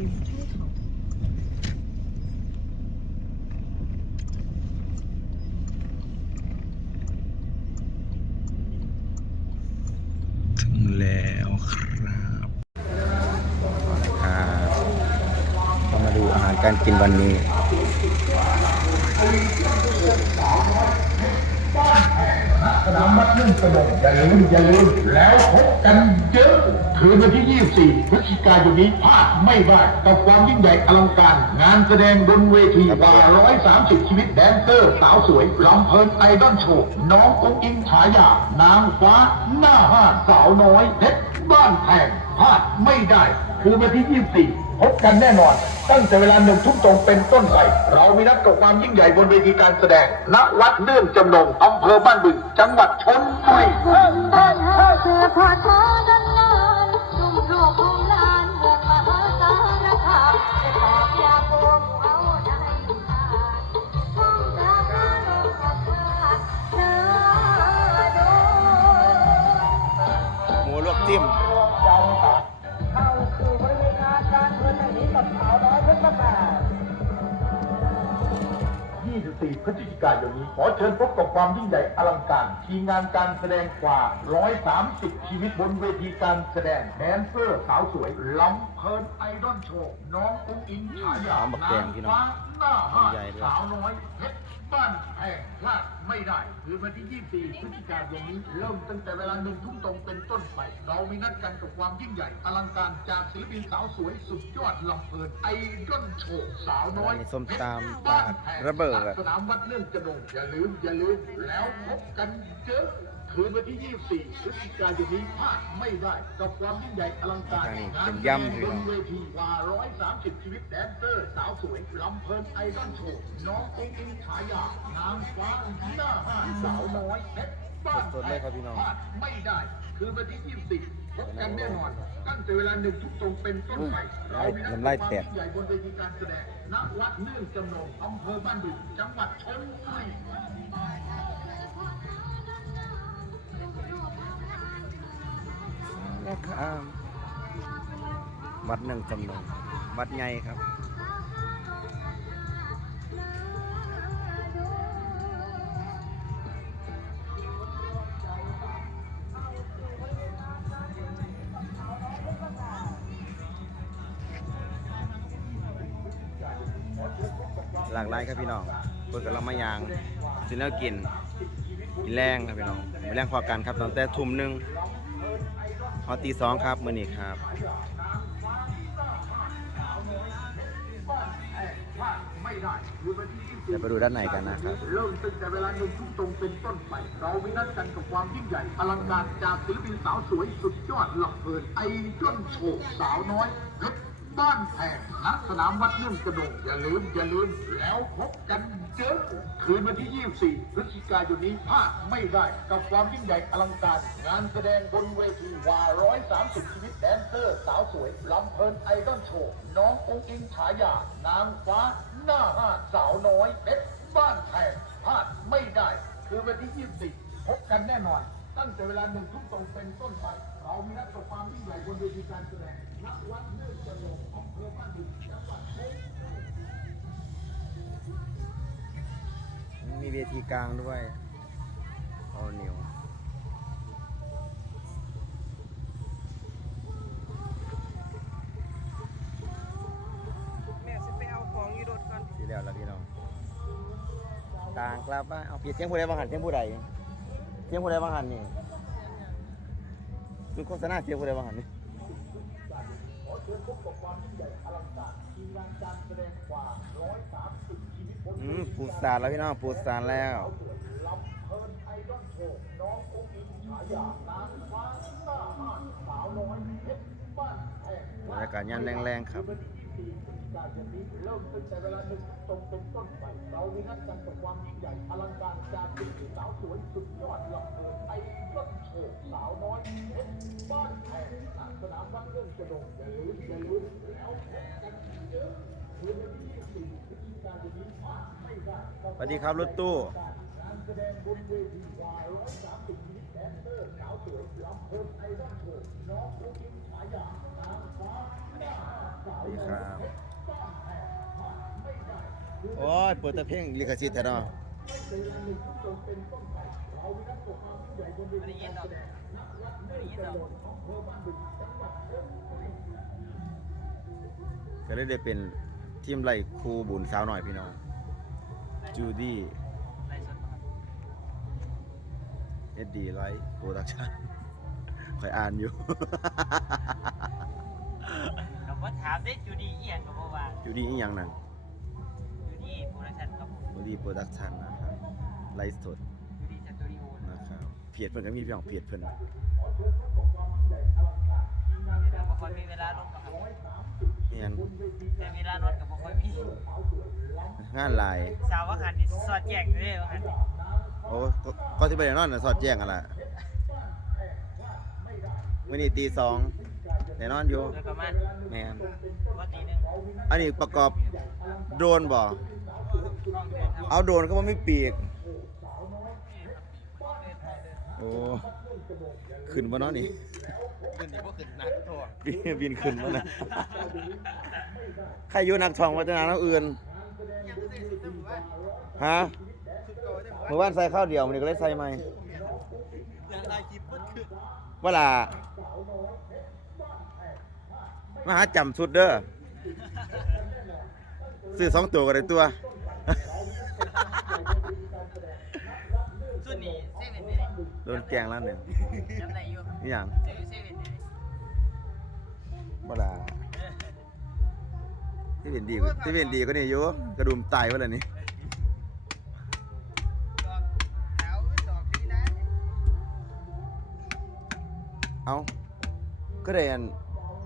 ริมช่องเขาถึงแล้วครับนะครับเรามาดูอาหารการกินวันนี้สนามวัดเรื่องกระดงอย่าลืมอย่าลืมแล้วพบกันเยอะ คืนวันที่ 24 พฤศจิกายนนี้พลาดไม่ได้กับความยิ่งใหญ่อลังการ งานแสดงบนเวทีกว่า 130 ชีวิตแดนเซอร์ สาวสวยลำเพลินไอดอลโชว์ น้ององอิงฉายา นางฟ้า หน้าห้าสาวน้อยเพชรบ้านแพงพลาดไม่ได้ คือวันที่ 24 พบกันแน่นอน ตั้งแต่เวลาหนึ่งทุ่มตรงเป็นต้นไป เรามีนัดกับความยิ่งใหญ่บนเวทีการแสดง ณ วัดเนื่องจำนงอำเภอบ้านบึง จังหวัดชนบุรี พฤศจิกายนนี้ ขอเชิญพบกับความยิ่งใหญ่อลังการ ทีมงานการแสดงกว่า 130 ชีวิตบนเวทีการแสดงแดนเซอร์สาวสวยลำเพลินไอดอลโชว์น้องอุ้งอิงฉายาหอมบักแดงพี่น้องฟ้าหน้าห้านใหญ่ด้วยสาวน้อยเพชร บ้านแพงพลาดไม่ได้ คือวันที่ 24 พฤศจิกายนนี้ เริ่มตั้งแต่เวลาหนึ่งทุ่มตรงเป็นต้นไป เรามีนัดกันกับความยิ่งใหญ่ อลังการจากศิลปินสาวสวยสุดยอดลำเพลินไอดอลโชว์สาวน้อยอันนี้ส้มตำเพชบ้านแพงระเบิดณสนามวัดเรื่องจำนงอย่าลืมอย่าลืมแล้วพบกันเจอ คืนวันที่ 24พฤศจิกายนนี้พลาดไม่ได้กับความยิ่งใหญ่อลังการอันนี้งาเป็นนยำพี่บน้นองเวทีกว่า 130 ชีวิตแดนเซอร์ สาวสวยลำเพลินไอดอลโชว์น้ององอิงฉายานางฟ้าหน้าห้านสาวน้อยเพชรบ้านสดๆเลยครับพี่น้องพลาดไม่ได้ คือวันที่ 24พบกันแน่นอนตั้งแต่เวลาหนึ่งทุกตรงเป็นต้นไปเรามีนัดน้ำลายแตกความยิ่งใหญ่บนเวทีการแสดงณวัดเนื่องจำนงอำเภอบ้านบึงจังหวัดชลบุรี นะครับวัดหนึ่งจำนวนวัดใหญ่ครับหลากหลายครับพี่น้องเปิดกับเรามายางสินแล้วกินกินแรงครับพี่น้องมีแรงพอกันครับตั้งแต่ทุ่มหนึ่ง อตีสองครับมื่อนี้ครับไม่ได้คือวันที่เดี๋ยวไปดูด้านในกันนะครับ เริ่มตั้งแต่เวลาหนึ่งทุ่มตรงเป็นต้นไป เราวินัดกันกับความยิ่งใหญ่อลังการจากศิลปินสาวสวยสุดยอดหลักเพลินไอ้จ้นโชว์สาวน้อยเพชร บ้านแพงณสนามวัดเนื่องกระดงอย่าลืม อย่าลืม แล้วพบกันเจอคืนวันที่ 24 พฤศจิกายนนี้พลาดไม่ได้ กับความยิ่งใหญ่อลังการ งานแสดงบนเวทีกว่า 130 ชีวิตแดนเซอร์ สาวสวยลำเพลินไอดอลโชว์ น้ององอิงฉายา นางฟ้า หน้าห้าสาวน้อยเพชรบ้านแพงพลาดไม่ได้ คือวันที่ 24 พบกันแน่นอน ตั้งแต่เวลาหนึ่งทุ่มตรงเป็นต้นไป เรามีนัดกับความยิ่งใหญ่บนเวทีการแสดงณวัดเนื่องจำลองอำเภอบ้านบึงจังหวัดชลบุรีมีเวทีกลางด้วยโอ้นิวแม่สิไปเอาของยู่รถก่อนสีแล้วล้วพี่น้องต่างกลับบ้านเอาเปลี่ยนเสียงผู้ใดบางหันเสียงผู้ใด สียงผู้ใดบางหันนี่ดูโฆษณาเสียงผู้ใดบางหันนี่อืมปูสานแล้วพี่น้องปูสานแล้วบรรยากาศยามแรงๆครับ ริ่มตั้งแต่เวลาหนึ่งตรงเป็นต้นไป เรามีนัดกันกับความยิ่งใหญ่อลังการจากศิลปินสาวสวยสุดยอดหลำเพลินไอรอนโชว์สาวน้อยเพชรบ้านแพงณสนามวัดเรื่องกระดงอย่าลืมอย่าลืมแล้วพบกันเยอะคืนวันที่24พฤศจิกายนนี้พลาดไม่ได้สวัสดีครับรถตู้การแสดงบนเวทีวาย130ชีวิตแดนเซอร์สาวสวยลำเพลินไอรอนโชว์น้องผู้หญิงฉายานางฟ้าหน้าดีครับ โอ้ยเปิดแต่เพลงลิขสิทธิ์แท้เนาะไม่ได้ยินดอกไม่ได้ยินดอกก็เลยได้เป็นทีมไล่ครูบุญสาวหน่อยพี่น้อง จูดี้ไล่สดมาครับเอ็ดดี้ไลท์โปรดักชั่นคอยอ่านอยู่กับว่าถามได้จูดีเอียงกับว่าว่าจูดี้อีหยังนั่น จูดีโปรดักชั่น ครับผมจูดี้โปรดักชั่นนะครับไลฟ์สดจูดีสตูดิโอนะนะครับเพจเพิ่นก็มีพี่น้องเพจเพิ่นเดี๋ยวบ่ค่อยมีเวลาลงกับครับเฮียนแต่เวลานอนกับบ่ค่อยมีงานหลายสาวว่าคันนี่สอดแจ้งเลยว่าคันโอ้ก็ก็ที่ไปนอนน่ะสอดแจ้งกันล่ะมื้อนี้ตีสองแต่นอนอยู่แล้วประมาณแม่นว่าตีหนึงอันนี้ประกอบโดรนบ่กล้อง เดินครับเอาโดรนก็บ่มีปีกกล้องเดินถ่ายเดินโอ้ ขึ้นบ่เนาะนี่ ขึ้นนี่บ่ขึ้นหนักตัวบินบินขึ้นบ่นะใครอยู่นักท่องวัฒนาอื่นยังบ่ได้สิตั้งว่าฮะชุดเก่าได้บ่เมื่อวานใส่ข้าวเดียวมันนี้ก็เลยใส่ใหม่เรื่องถ่ายคลิปมันขึ้นว่าล่ะมาหาจำสุดเด้อซื้อสองตัวก็ได้ตัว ส่ว นนี้เซเว่นนี่โดนแกงแล้วหนึ่งจำได้อยู่นี่หยังซื้อเซเว่นนี่ว่าล่ะที่เป็นดีกว่าที่เป็นดีก็นี่อยู่กระดุมตายว่าล่ะนี่ดอกขาวดอกนี้นะเอาก็ได้อัน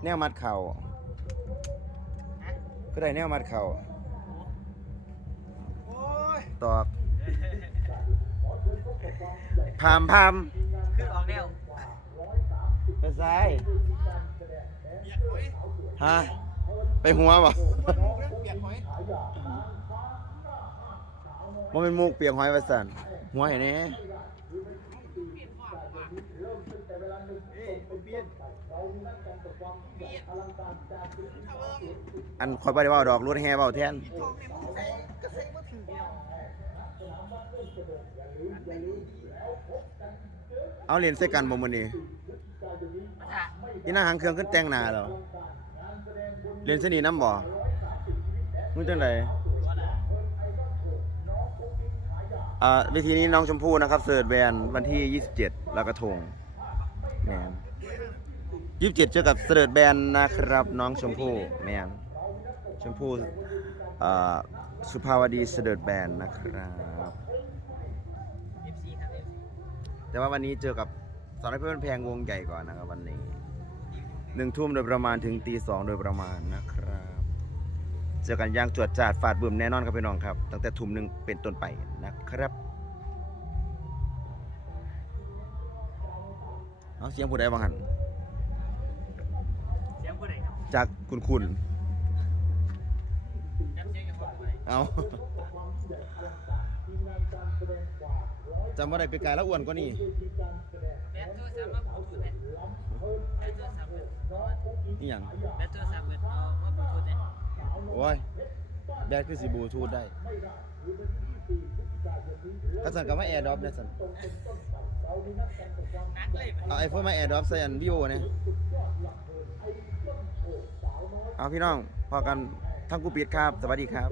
แนวมัดเข่าฮะก็ได้แนวมัดเข่าโอ้ย ตอก พามพามขึ้นออกแนวไปซ้ายเปียกหอยฮะไปหัวบ่มันมุกเรื่องเปียกหอยมันเป็นมุกเปียกหอยว่าสั่นหัวเห็นแหน่เปียกพ่อผมว่าเอ้ยเปียกเปียกถ้าเบิ่งอันคอยบ่ได้เว้าดอกรถแห่เว้าแทนทอง เนี่ยมันใส่ก็ใส่บ่ถึงเนี่ยเอาเหรียญใส่กันบ่มื้อนี้มาถ่าอีหน้าหางเครื่องขึ้นแต่งหน้าเหรอเหรียญสนีน้ำบ่มึงจังไดตัวน่ะอ่าเวทีนี้น้องชมพู่นะครับเสิร์ชแวนวันที่ 27ลอยกระทงแมน27เจอกับเสิร์ชแบนนะครับ น้องชมพู่แมนชมพู่อ่าสุภาวดีเสิร์ชแบนนะครับ FC ครับ FC แต่ว่าวันนี้เจอกับสอนให้เพื่อนแพงวงใหญ่ก่อนนะครับวันนี้หนึ่งทุ่มโดยประมาณถึงตีสองโดยประมาณนะครับ เจอกันอย่างจวดจาดฟาดบึมแน่นอนครับพี่น้องครับ ตั้งแต่ทุ่มหนึ่งเป็นต้นไปนะครับเอาเสียงผู้ใดบ้างหันเสียงผู้ใดครับจากคุณคุณจำเสียงอย่างบ่ผู้ใดเอา จำว่าได้ไปไกลแล้วอ้วนกว่านี่แบตโทรศัพท์มาบลูทูธเนี่ยแบตโทรศัพท์เบิดนี่อย่างแบตโทรศัพท์เบิดเอามาบลูทูธเนี่ยโอ้ยแบดคือสีบลูทูธได้ถ้าสั่นกับว่าแอร์ดรอปเนี่ยสั่นนักเลยบัดเอาไอโฟนมาแอร์ดรอปใส่อันวิโอเนี่ยเอาพี่น้องพอกันทั้งกูปิดครับ สวัสดีครับ